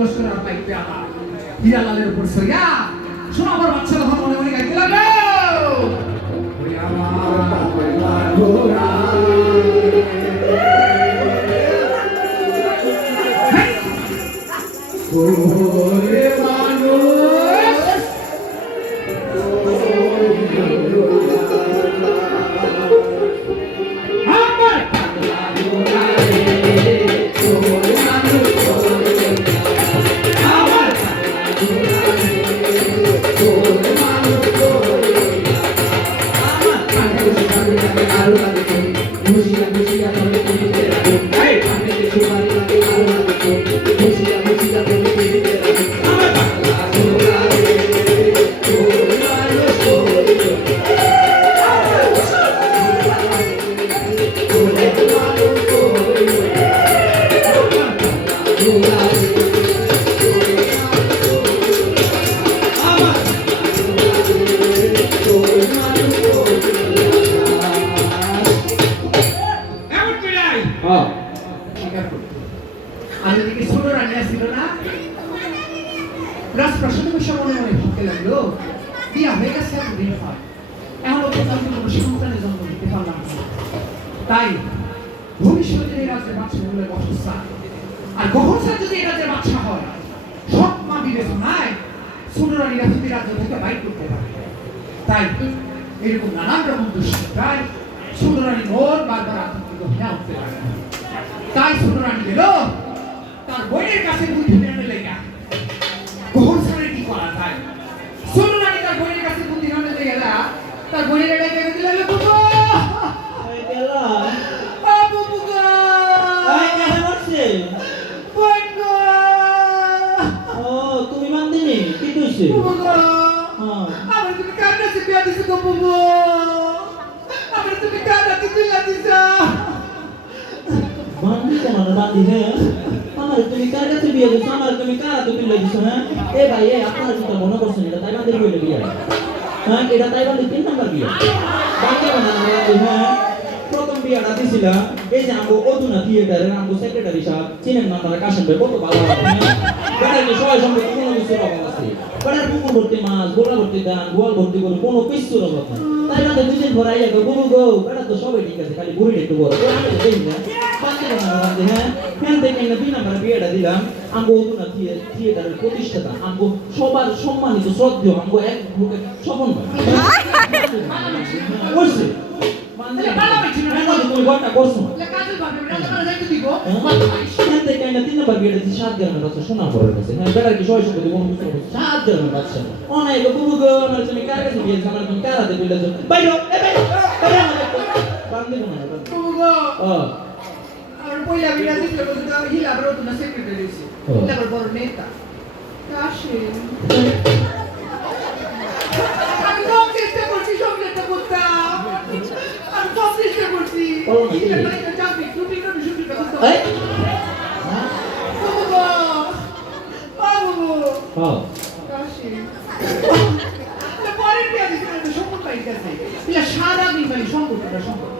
লস্কর আর পাইতে আমার হিরালালের উপর সইয়া শোনো আমার বাচ্চা তখন মনে মনে গাইতে লাগলো ওই আমার ঘোড়া ওরে মানুষ আমার ঘোড়া রে ওরে মানুষ আমার ঘোড়া রে ওরে মানুষ আমার আরো লাগে মুশিয়া মুশিয়া করে দিতে রাখো এই আমি কিছু বাড়ি লাগে আরো লাগে মুশিয়া মুশিয়া করে দিতে রাখো আমার ঘোড়া রে ওরে মানুষ রাজপ্রাসাদে বসে মনে মনে ভাবতে লাগলো বিয়া হয়ে গেছে এতদিন পর এখনো পর্যন্ত কোনো সন্তানের জন্ম দিতে পারলাম না তাই ভবিষ্যতে এই রাজ্যের বাচ্চাগুলো বসা আর গহরসা যদি এই রাজ্যের বাচ্চা হয় সব মা বিবেচনায় ছোটরানীরা যদি রাজ্য থেকে বাইর করতে পারে তাই এরকম নানান রকম দুশ্চিন্তায় ছোটরানী মোর বারবার আতঙ্কিত হয়ে উঠতে পারে তাই ছোটরানী গেল তার বোনের কাছে বুদ্ধি নেমে লেগা গহরসারে কি করা যায় ছোটরানী তার বোনের কাছে বুদ্ধি নেমে লেগা তার বোনের ডেকে দিল বুবু এই গেলা বুবু গো এই কেন করছে বোন গো ও তুমি মানদিনি কি কইছে বুবু গো হ্যাঁ আমার তুমি কার কাছে বিয়া দিছো গো বুবু আমার তুমি কার কাছে বিয়া দিছো মানদি কেন না মানদি হ্যাঁ আমার তুমি কার কাছে বিয়ে দিছো আমার তুমি কার হাতে তুলে দিছো হ্যাঁ এ ভাই এ আপনারা যেটা মনে করছেন এটা তাইবান্দের কইলে বিয়ে হ্যাঁ এটা তাইবান্দের 3 নাম্বার বিয়ে বাকি বানানো হ্যাঁ প্রথম বিয়েটা দিছিলাম এই যে আমগো অধুনা থিয়েটারের আমগো সেক্রেটারি সাহেব চিনেন না আপনারা কাশেম ভাই কত ভালো বেটার কি সবাই সম্পর্কে কোনো কিছুর অভাব আছে বেটার পুকুর ভর্তি মাছ গোলা ভর্তি ধান গোয়াল ভর্তি করে কোনো কিছুর অভাব নাই তাই বাদে দুদিন পর আইয়া গো বুবু গো বেটা তো সবাই ঠিক আছে খালি বুড়ি একটু বড় আমি তো দেখি না বাকি বানানো বাদে হ্যাঁ ফ্যান থেকে না 2 নাম্বার বিয়েটা দিলাম আমগো অধুনা থিয়েটারের প্রতিষ্ঠাতা আমগো সবার সম্মানিত শ্রদ্ধেয় আমগো এক বুকে স্বপন ভাই বলছে মানে ভালো হইছে না তুমি ঘরটা করছো কাজল বাবা রাজা করে যাইতে দিব এখান থেকে না 3 নাম্বার বিয়েটা দিছি 7 গ্রামের বাচ্চা শোনা পড়ে গেছে হ্যাঁ বেটার কি সবাই সঙ্গে কোনো কিছু করছে 7 গ্রামের বাচ্চা অনেক বুবু গো আমার তুমি কার কাছে বিয়ে আমার তুমি কার হাতে বিয়ে দাও বাইরো এ বাইরো বাইরো বান্দে না বুবু গো ও আর পয়লা বিয়া দিছিল তো হিলা বড় তো না সেক্রেটারি ছিল হিলা বড় নেতা কাশে আমি তো চেষ্টা করছি সবটা করতে আমি সব চেষ্টা করছি এটা মানে চাকরি টুটি টুটি শুটি করতে এই বুবু গো বুবু হ্যাঁ কাশে পরে বিয়া দিছিল সম্পর্ক পাইছে এটা সারা দিন মানে সম্পর্কটা সম্পর্ক